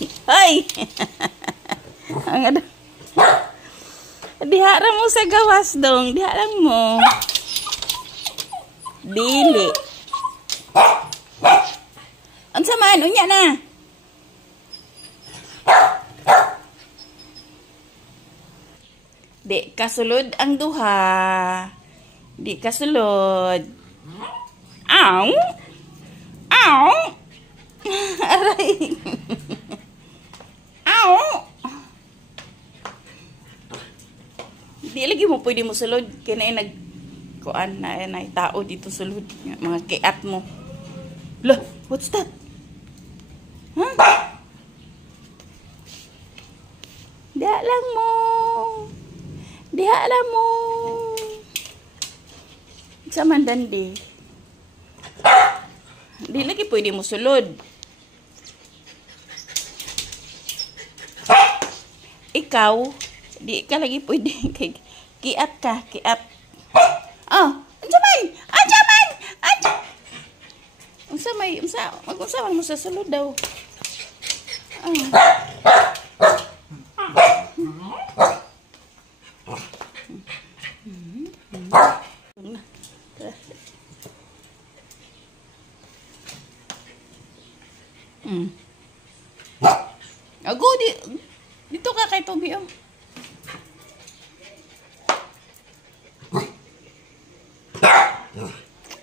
Hoy! Ang ano? Diha ra mo sa gawas dong. Diha lang mo. Dili. Unsa man? Unya na. Di kasulod ang duha. Di kasulod. Aw! Aw! Aray! Aw! Di lagi mo pwede mo sulod. Kaya na kuan na tao dito sulod. Mga kiat mo. Lah, what's that? Huh? Diha lang mo. Diha lang mo. Sa mandandi. Di lagi pwede mo sulod. Ikaw, di ka lagi pwede. Kiat ka, kiat. Oh, anjaman! Anjaman! Unsa may, unsa man mo sa sulod daw. Ago, dito ka kay Toby, oh.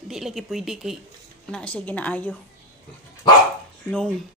Di lagi pwede kay na siya ginaayo. No.